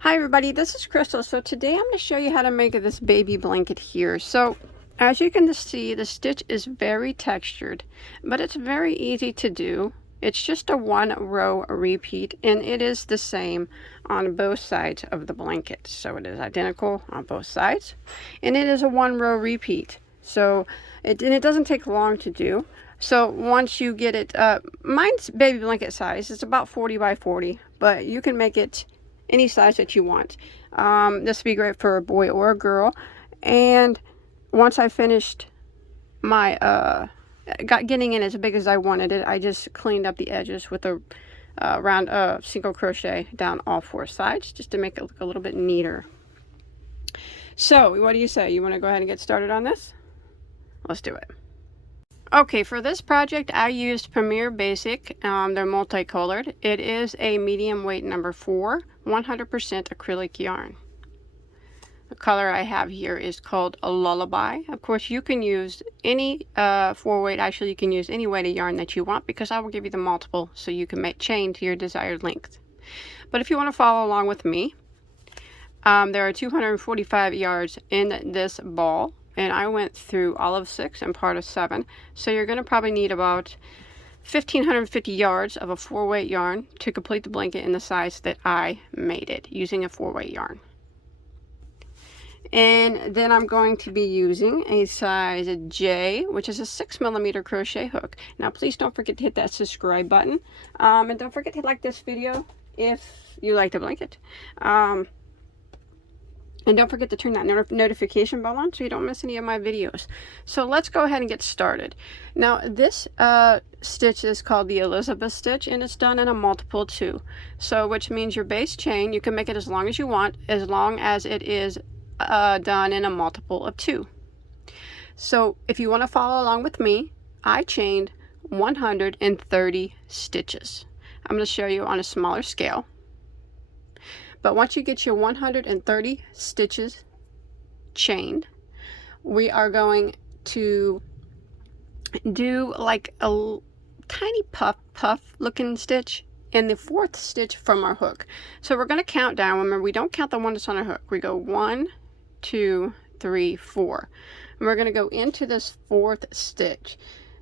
Hi everybody, this is Crystal. So today I'm going to show you how to make this baby blanket here. So as you can see, the stitch is very textured, but it's very easy to do. It's just a 1-row repeat, and it is the same on both sides of the blanket. So it is identical on both sides, and it is a 1-row repeat. So it doesn't take long to do. So once you get it, mine's baby blanket size. It's about 40 by 40, but you can make it any size that you want. This would be great for a boy or a girl. And once I finished my getting in as big as I wanted it, I just cleaned up the edges with a round single crochet down all 4 sides just to make it look a little bit neater. So what do you say? You want to go ahead and get started on this? Let's do it. Okay, for this project I used Premier Basic. They're multicolored. It is a medium weight number 4, 100% acrylic yarn. The color I have here is called a Lullaby. Of course, you can use any 4-weight. Actually, you can use any weight of yarn that you want, because I will give you the multiple so you can make chain to your desired length. But if you want to follow along with me, there are 245 yards in this ball. And I went through all of 6 and part of 7. So you're going to probably need about 1,550 yards of a 4-weight yarn to complete the blanket in the size that I made it using a 4-weight yarn. And then I'm going to be using a size J, which is a 6mm crochet hook. Now please don't forget to hit that subscribe button. And don't forget to like this video if you like the blanket. And don't forget to turn that notification bell on so you don't miss any of my videos. So let's go ahead and get started. Now this stitch is called the Elizabeth stitch, and it's done in a multiple 2. So which means your base chain, you can make it as long as you want, as long as it is done in a multiple of 2. So if you want to follow along with me, I chained 130 stitches. I'm going to show you on a smaller scale. But once you get your 130 stitches chained, we are going to do like a tiny puff looking stitch in the 4th stitch from our hook. So we're going to count down. Remember, we don't count the one that's on our hook. We go 1, 2, 3, 4. And we're going to go into this 4th stitch.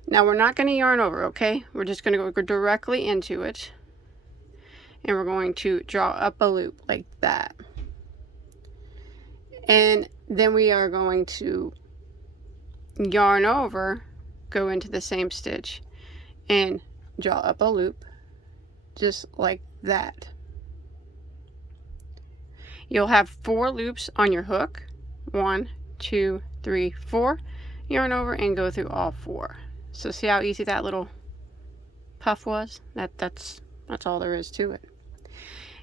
Now we're not going to yarn over, okay? We're just going to go directly into it. And we're going to draw up a loop like that. And then we are going to yarn over, go into the same stitch, and draw up a loop just like that. You'll have 4 loops on your hook. 1, 2, 3, 4. Yarn over and go through all 4. So see how easy that little puff was? That's all there is to it.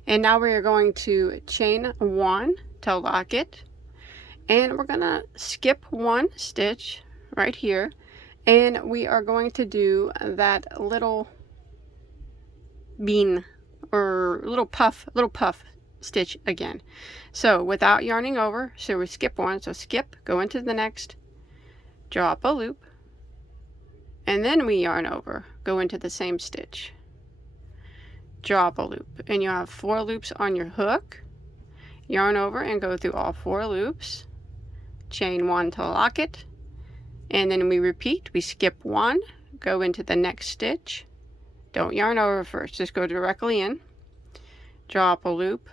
And now we are going to chain 1 to lock it, and we're gonna skip 1 stitch right here, and we are going to do that little bean or little puff stitch again. So without yarning over, so we skip 1, so skip, go into the next, draw up a loop, and then we yarn over, go into the same stitch, draw up a loop, and you have 4 loops on your hook. Yarn over and go through all 4 loops, chain 1 to lock it, and then we repeat. We skip 1, go into the next stitch, don't yarn over first, just go directly in, draw up a loop,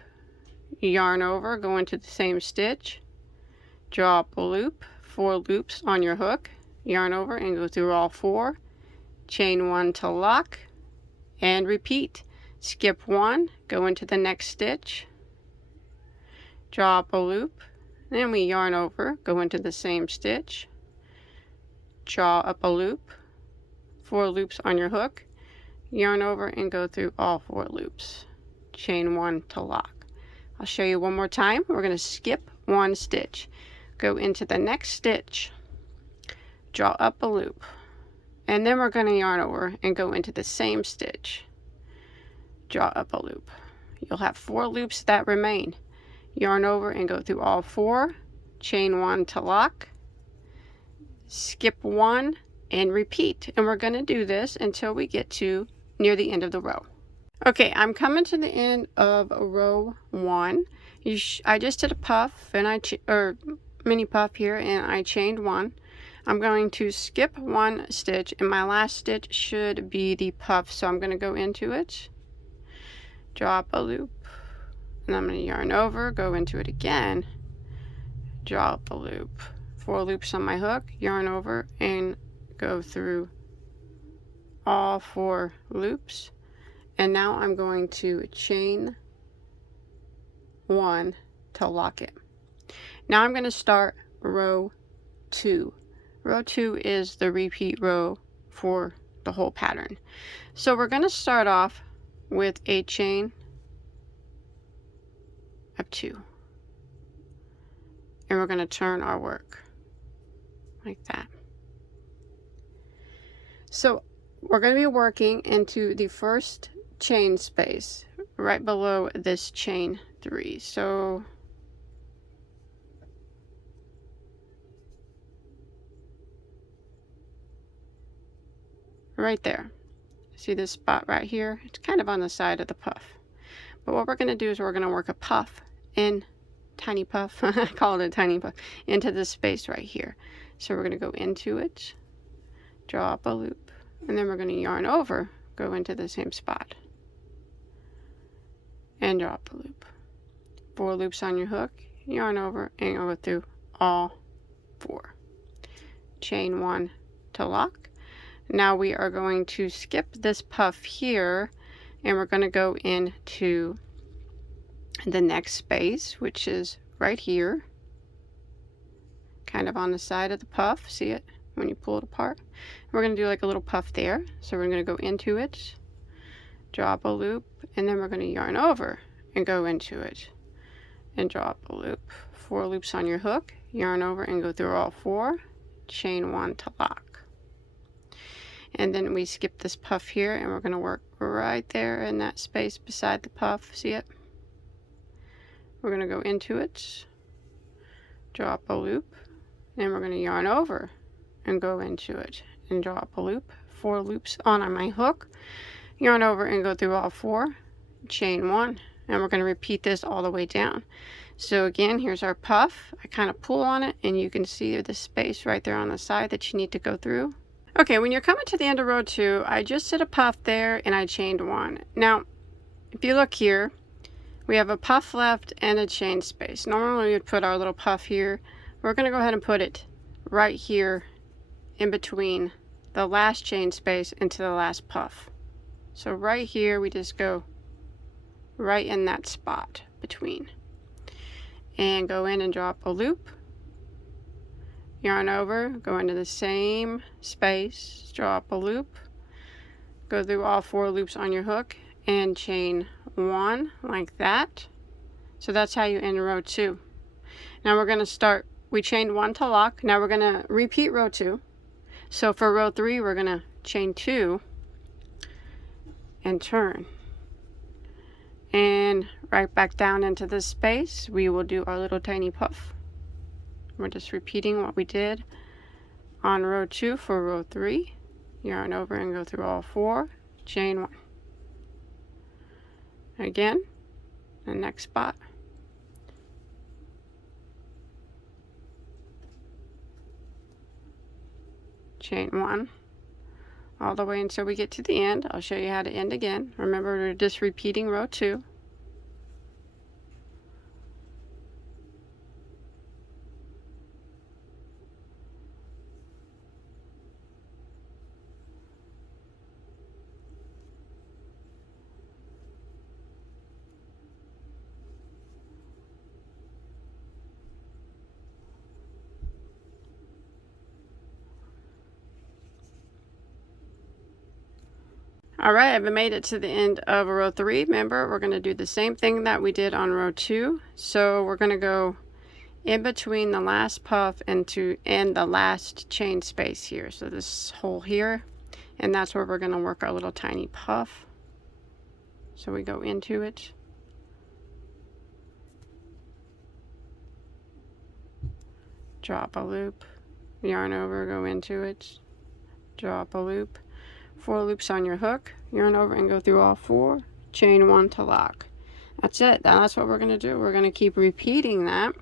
yarn over, go into the same stitch, draw up a loop, 4 loops on your hook, yarn over and go through all 4, chain 1 to lock, and repeat. Skip 1, go into the next stitch, draw up a loop, then we yarn over, go into the same stitch, draw up a loop, 4 loops on your hook, yarn over and go through all 4 loops, chain 1 to lock. I'll show you one more time. We're going to skip 1 stitch, go into the next stitch, draw up a loop, and then we're going to yarn over and go into the same stitch, draw up a loop. You'll have 4 loops that remain. Yarn over and go through all 4, chain 1 to lock, skip 1, and repeat. And we're going to do this until we get to near the end of the row. Okay, I'm coming to the end of row 1. I just did a puff, and or mini puff here, and I chained one. I'm going to skip one stitch, and my last stitch should be the puff. So I'm going to go into it, drop a loop, and I'm going to yarn over, go into it again, drop a loop, 4 loops on my hook, yarn over, and go through all 4 loops. And now I'm going to chain 1 to lock it. Now I'm going to start row 2. Row 2 is the repeat row for the whole pattern. So we're going to start off with a chain of 2. And we're going to turn our work like that. So we're going to be working into the first chain space right below this chain 3. So right there, see this spot right here? It's kind of on the side of the puff. But what we're going to do is we're going to work a puff in, tiny puff, I call it a tiny puff, into this space right here. So we're going to go into it, draw up a loop, and then we're going to yarn over, go into the same spot, and draw up a loop. 4 loops on your hook, yarn over, and go through all 4. Chain 1 to lock. Now we are going to skip this puff here, and we're going to go into the next space, which is right here, kind of on the side of the puff. See it when you pull it apart? We're going to do like a little puff there. So we're going to go into it, drop a loop, and then we're going to yarn over and go into it and drop a loop. 4 loops on your hook, yarn over and go through all 4, chain 1 to lock. And then we skip this puff here, and we're going to work right there in that space beside the puff. See it? We're going to go into it, drop a loop, and we're going to yarn over and go into it and drop a loop. 4 loops on my hook, yarn over and go through all 4, chain 1, and we're going to repeat this all the way down. So again, here's our puff. I kind of pull on it, and you can see the space right there on the side that you need to go through. Okay, when you're coming to the end of row 2, I just did a puff there, and I chained 1. Now, if you look here, we have a puff left and a chain space. Normally we would put our little puff here. We're going to go ahead and put it right here in between the last chain space into the last puff. So right here, we just go right in that spot between, and go in and drop a loop, yarn over, go into the same space, drop a loop, go through all 4 loops on your hook, and chain 1 like that. So that's how you end row 2. Now we're going to start, we chained 1 to lock. Now we're going to repeat row 2. So for row 3, we're going to chain 2 and turn, and right back down into this space we will do our little tiny puff. We're just repeating what we did on row 2 for row 3. Yarn over and go through all 4, chain 1. Again, the next spot, chain 1 all the way until we get to the end. I'll show you how to end again. Remember, we're just repeating row 2. All right, I've made it to the end of row 3. Remember, we're going to do the same thing that we did on row 2. So we're going to go in between the last puff and the last chain space here. So this hole here, and that's where we're going to work our little tiny puff. So we go into it, drop a loop, yarn over, go into it, drop a loop. 4 loops on your hook, yarn over and go through all 4, chain 1 to lock. That's it. That's what we're going to do. We're going to keep repeating that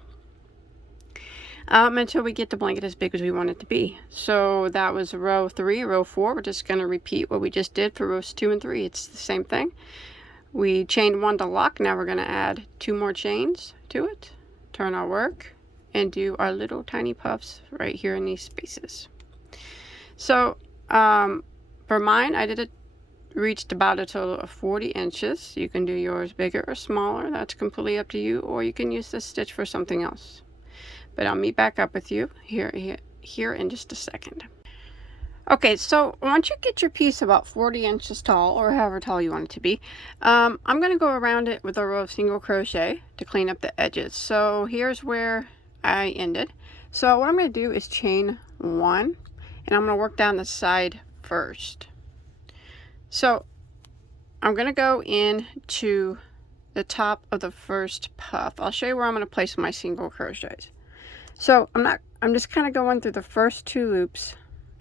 until we get the blanket as big as we want it to be. So that was row 3. Row 4, we're just going to repeat what we just did for rows 2 and 3. It's the same thing. We chained 1 to lock. Now we're going to add 2 more chains to it, turn our work, and do our little tiny puffs right here in these spaces. So for mine, I did it reached about a total of 40 inches. You can do yours bigger or smaller. That's completely up to you, or you can use this stitch for something else. But I'll meet back up with you here in just a second. Okay, so once you get your piece about 40 inches tall, or however tall you want it to be, I'm going to go around it with a row of single crochet to clean up the edges. So here's where I ended. So what I'm going to do is chain 1, and I'm going to work down the side first. So I'm going to go into the top of the first puff. I'll show you where I'm going to place my single crochets. So I'm just kind of going through the first 2 loops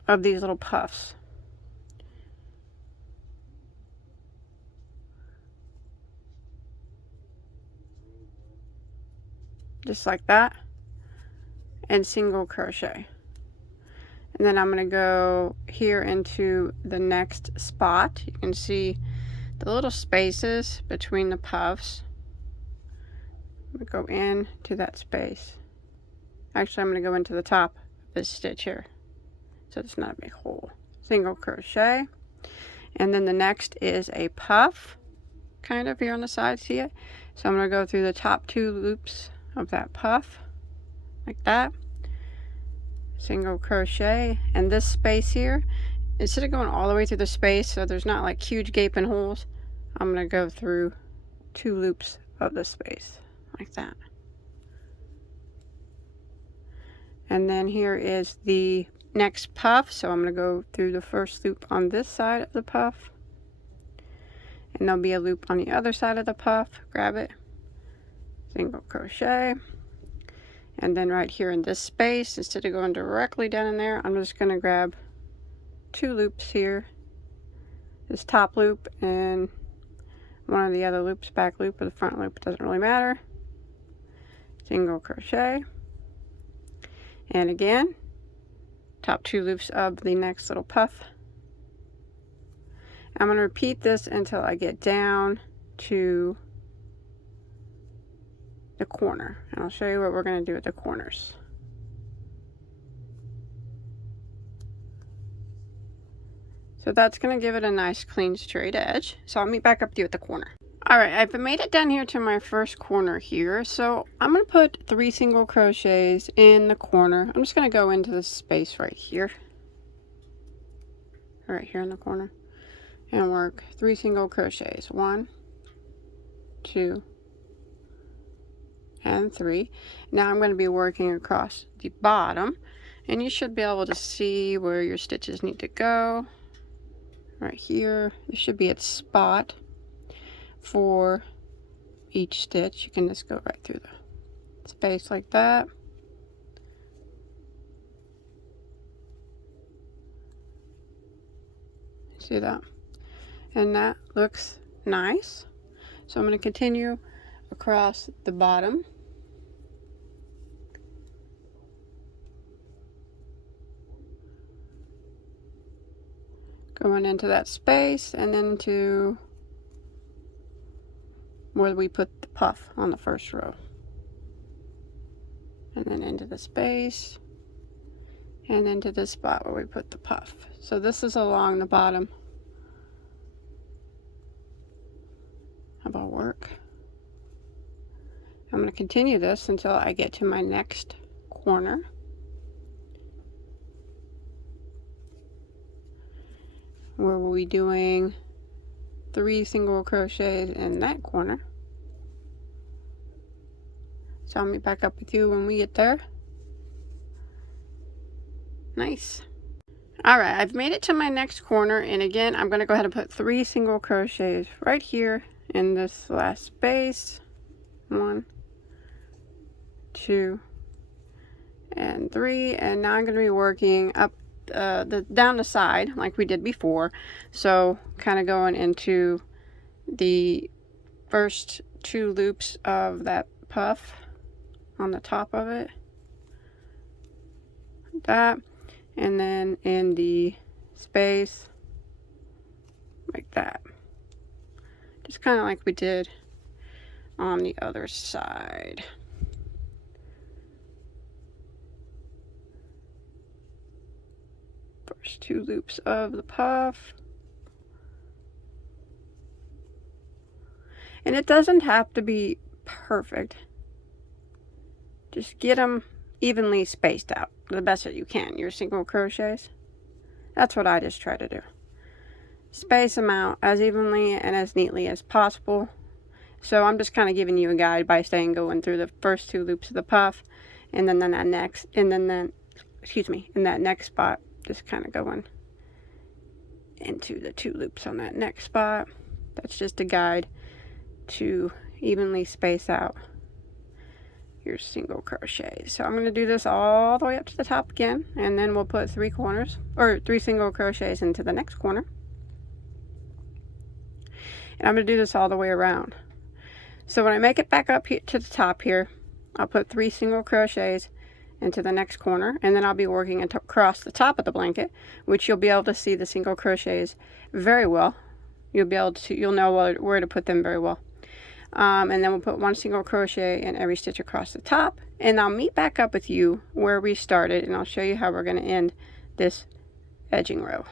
of these little puffs. Just like that. And single crochet. And then I'm going to go here into the next spot. You can see the little spaces between the puffs. I'm going to go into that space. Actually, I'm going to go into the top of this stitch here, so it's not a big hole. Single crochet. And then the next is a puff, kind of here on the side, see it? So I'm going to go through the top 2 loops of that puff, like that. Single crochet, and this space here, instead of going all the way through the space so there's not like huge gaping holes, I'm going to go through 2 loops of the space like that. And then here is the next puff, so I'm going to go through the first loop on this side of the puff, and there'll be a loop on the other side of the puff. Grab it, single crochet. And then right here in this space, instead of going directly down in there, I'm just going to grab 2 loops here. This top loop and one of the other loops, back loop or the front loop, it doesn't really matter. Single crochet. And again, top 2 loops of the next little puff. I'm going to repeat this until I get down to the corner, and I'll show you what we're going to do with the corners. So that's going to give it a nice clean straight edge. So I'll meet back up with you at the corner. Alright, I've made it down here to my first corner here, so I'm going to put 3 single crochets in the corner. I'm just going to go into this space right here in the corner, and work 3 single crochets. 1, 2, and 3. Now I'm going to be working across the bottom, and you should be able to see where your stitches need to go. Right here, there should be a spot for each stitch. You can just go right through the space like that. See that? And that looks nice. So I'm going to continue across the bottom. Going into that space, and then to where we put the puff on the first row. And then into the space, and into the spot where we put the puff. So this is along the bottom of our work. I'm going to continue this until I get to my next corner. Where we'll be doing 3 single crochets in that corner. So I'll meet back up with you when we get there. Nice. Alright, I've made it to my next corner, and again I'm going to go ahead and put 3 single crochets right here in this last space. 1, 2, and 3, and now I'm going to be working up down the side like we did before, so kind of going into the first 2 loops of that puff on the top of it, like that, and then in the space like that, just kind of like we did on the other side. First 2 loops of the puff. And it doesn't have to be perfect. Just get them evenly spaced out the best that you can, your single crochets. That's what I just try to do. Space them out as evenly and as neatly as possible. So I'm just kind of giving you a guide by saying going through the first 2 loops of the puff, and then that next, and then in that next spot, just kind of going into the 2 loops on that next spot. That's just a guide to evenly space out your single crochet. So I'm going to do this all the way up to the top again, and then we'll put 3 corners or 3 single crochets into the next corner, and I'm going to do this all the way around. So when I make it back up here to the top here, I'll put 3 single crochets into the next corner, and then I'll be working across the top of the blanket, which you'll be able to see the single crochets very well. You'll know where to put them very well. And then we'll put 1 single crochet in every stitch across the top, and I'll meet back up with you where we started, and I'll show you how we're going to end this edging row.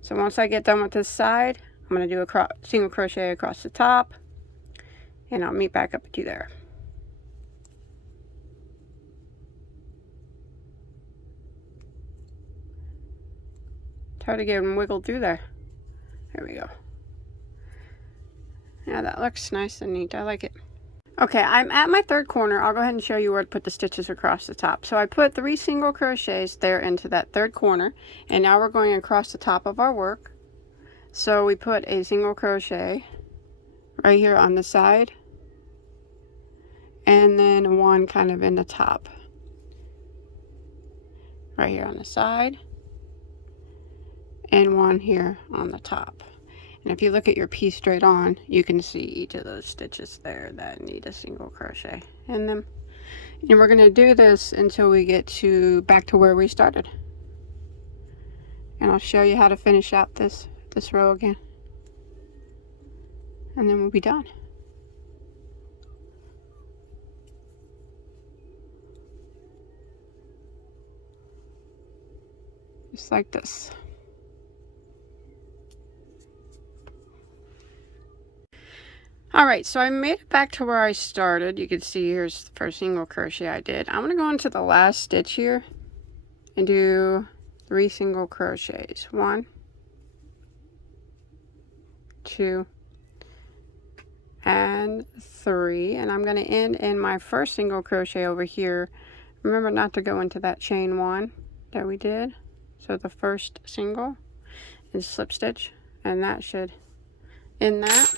So once I get done with this side, I'm going to do a single crochet across the top, and I'll meet back up with you there. Try to get them wiggled through there. There we go. Yeah, that looks nice and neat. I like it. Okay, I'm at my 3rd corner. I'll go ahead and show you where to put the stitches across the top. So I put 3 single crochets there into that 3rd corner, and now we're going across the top of our work. So we put a single crochet right here on the side, and then 1 kind of in the top right here on the side, and 1 here on the top. And if you look at your piece straight on, you can see each of those stitches there that need a single crochet in them. And we're going to do this until we get back to where we started. And I'll show you how to finish out this row again. And then we'll be done. Just like this. Alright, so I made it back to where I started. You can see here's the first single crochet I did. I'm going to go into the last stitch here and do 3 single crochets. 1, 2, and 3. And I'm going to end in my first single crochet over here. Remember not to go into that chain 1 that we did. So the first single is slip stitch, and that should end that.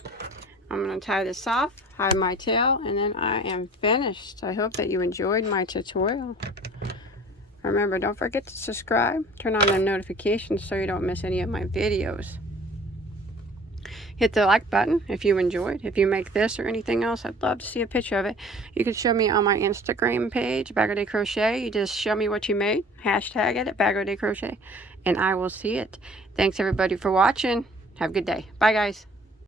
I'm going to tie this off, hide my tail, and then I am finished. I hope that you enjoyed my tutorial. Remember, don't forget to subscribe, turn on the notifications so you don't miss any of my videos. Hit the like button if you enjoyed. If you make this or anything else, I'd love to see a picture of it. You can show me on my Instagram page, Bagoday Crochet. You just show me what you made, hashtag it at Bagoday Crochet, and I will see it. Thanks everybody for watching. Have a good day. Bye guys.